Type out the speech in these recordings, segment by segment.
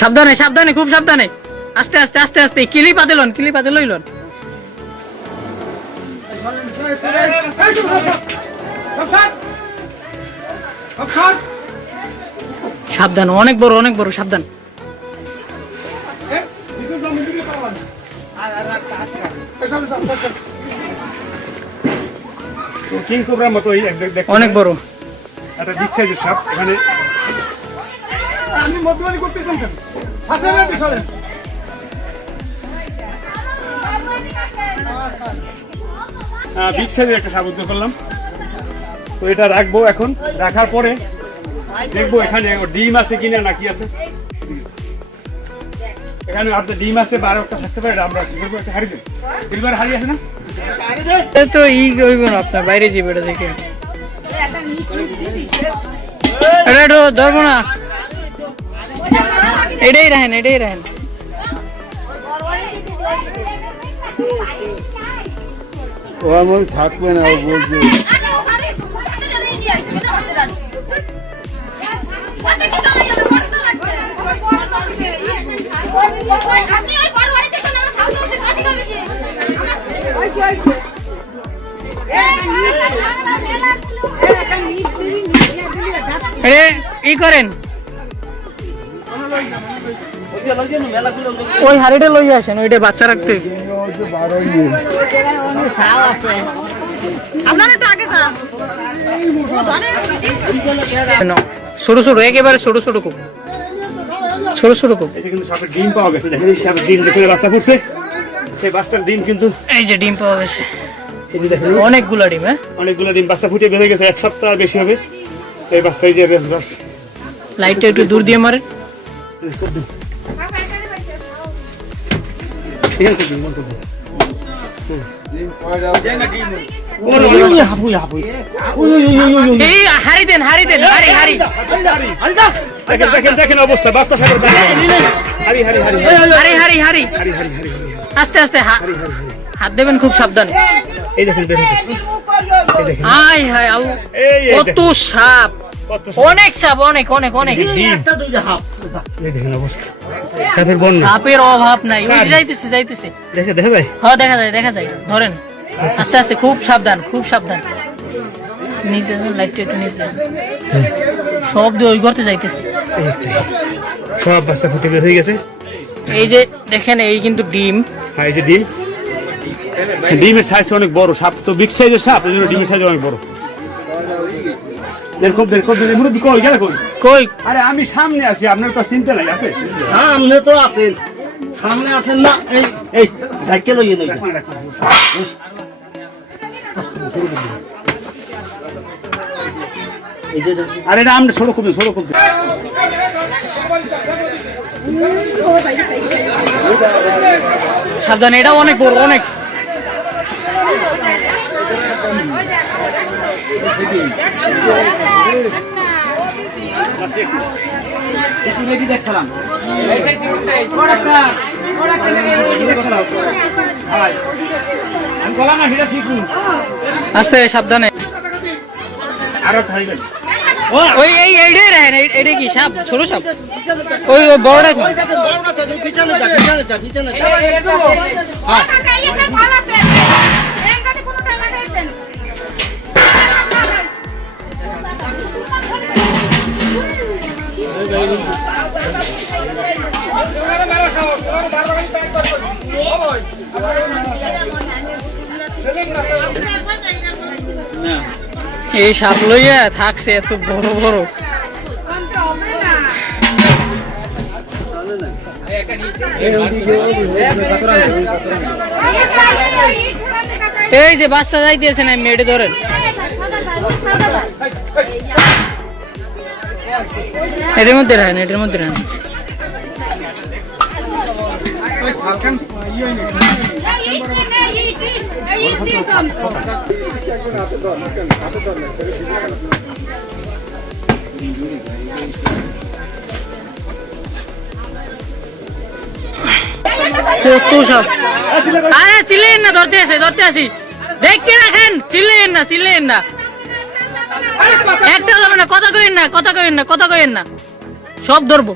সাবধানে সাবধানে খুব সাবধানে। আস্তে আস্তে আস্তে আস্তে। কিলি পাতে লন কিলি পাতে লইলন। সাবধান অনেক বড় অনেক বড় সাবধান। অনেক বড়। একটা বিগ সাইজের সাপ এখানে আপনি মধ্যবাদী করতেছেন কেন? না বিগ সাইজের একটা উদ্যোগ করলাম। তো এটা রাখব এখন। রাখার পরে দেখব এখানে ডিম আছে কিনা না কি আছে। এখানে আপনার ডিম আছে বা আরও একটা থাকতে পারে আমরা কি করব? একটা হারিয়ে দেবো সিলভার হারিয়ে আছে না? তো ই হইব না আপনার বাইরে যাবে এটা দেখে। এটা ধরবো না। এটাই রাখেন এটাই রাখেন ও আমার থাকবে না ও বলছে। ই করেন। ওই হাড়িটা লই আসেন ওইটা বাচ্চা রাখতে। ছোট ছোট একেবারে ছোট ছোট খুব। ছোট ছোট সাপের ডিম পাওয়া গেছে ডিম দেখে বাচ্চা ফুটছে। সেই বাচ্চার ডিম কিন্তু এই যে ডিম পাওয়া গেছে। অনেকগুলা ডিম হ্যাঁ? অনেকগুলো ডিম বাচ্চা ফুটে হয়ে গেছে এক সপ্তাহ বেশি হবে। এই বাচ্চা এই যে লাইটটা একটু দূর দিয়ে মারেন। ঠিক আছে ডিম দেখেন অবস্থা সাগর আস্তে আস্তে হাত দেবেন খুব সাবধানে এই দেখেন এই হায় কত সাপ অনেক সাপ অনেক অনেক অনেক। সাপের বন্যা সাপের অভাব নাই। ওই যাইতেছে যাইতেছে। দেখে দেখা যায়? হ্যাঁ দেখা যায় দেখা যায়। ধরেন আস্তে আস্তে খুব সাবধান খুব সাবধান। নিচে লাইটটা একটু নিচে সব দিয়ে ওই করতে যাইতেছে। সব বাচ্চা ফুটে বের হয়ে গেছে। এই যে দেখেন এই কিন্তু ডিম। আর এই যে ডিম। ডিমের সাইজ অনেক বড় সাপ তো বিগ সাইজের সাপ এই জন্য ডিমের সাইজ অনেক বড়। দেখো দেখো মুরব্বী কই গেলে কই? কই? আরে আমি সামনে আছি আপনার তো চিন্তা নাই আছে? সামনে তো আছেন। সামনে আছেন না এই এই ধাক্কে লইয়ে আরে এটা আমরা ছোট কমে ছোট কমে সাবধান এটা অনেক বড় অনেক। আস্তে সাবধানে আরও ওই এই এইটাই রাখেন এইটা কি সাপ ছোট সাপ ওই ওই বড়টা এই সাপ লইয়া থাকছে এত বড় বড়। এই যে বাচ্চা যাইতেছে না মেডে ধরেন। এটার মধ্যে রাখেন এটার মধ্যে রাখেন। আরে চিল্লেন না, ধরতে আসে, ধরতে আসি। দেখতে রাখেন চিল্লেন না চিল্লেন না। একটা না, কথা কইেন না, কথা কইেন না, কথা কইেন না। সব ধরবো।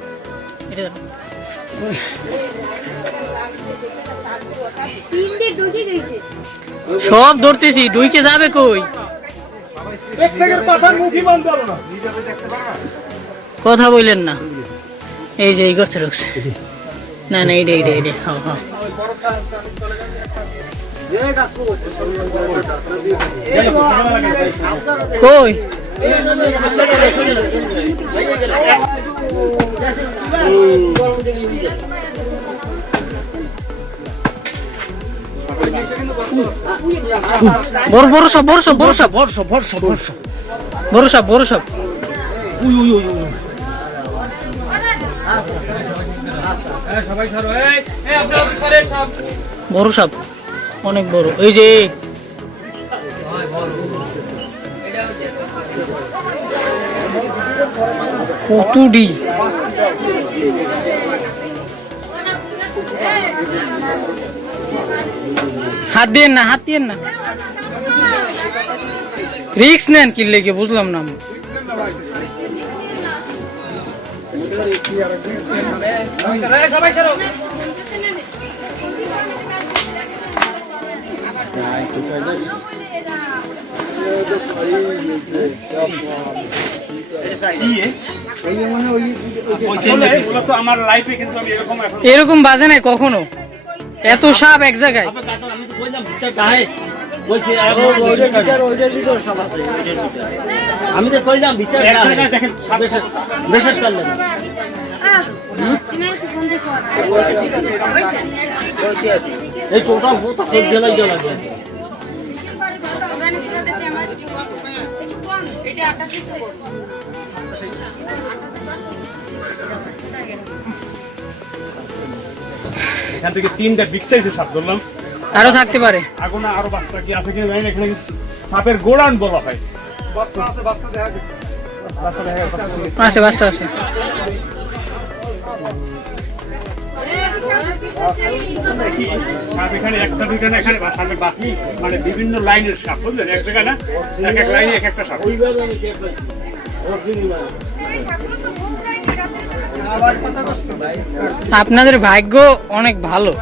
সব ধরতেছি ডুইকে যাবে কই? কথা বললেন না। এই যে এই করছে ঢুকছে। না না এইটা এইটা এইটা হ্যাঁ হ্যাঁ। কই? বড় বড় সব বড় সব বড় সব। বর্ষ বর্ষ বড় সব বড় সব। সবাই ধরো এই এই আপনারা সরেন সব বড় সাপ অনেক বড়। এই যে কতুডি হাত দিয়ে না হাত দিয়েন না। রিক্স নেন কি লেগে বুঝলাম না আমি। এই, সবাই ধরো আসলে এগুলো তো আমার লাইফে কিন্তু আমি এরকম এখন এরকম বাজে নাই কখনো। এত সাপ এক জায়গায়। আমি তো কইলাম ভিতর গায়ে। আমি তো কইলাম ভিতর দেখেন করলেন। এই টোটাল জেলা এখান থেকে তিনটা বিগ সাইজের সাপ ধরলাম। আরও থাকতে পারে। আগুনা আরও বাচ্চা কি আছে কিনা জানি না, এখানে সাপের গোড়ান বলা হয়। বাচ্চা দেখা গেছে। আছে বাচ্চা আছে। কি, সাপ এখানে একটা দুইটা না, এখানে বা- সাপের বাকি মানে বিভিন্ন লাইনের সাপ বুঝলেন? এক জায়গায় না এক এক লাইনে এক একটা সাপ। আপনাদের ভাগ্য অনেক ভালো।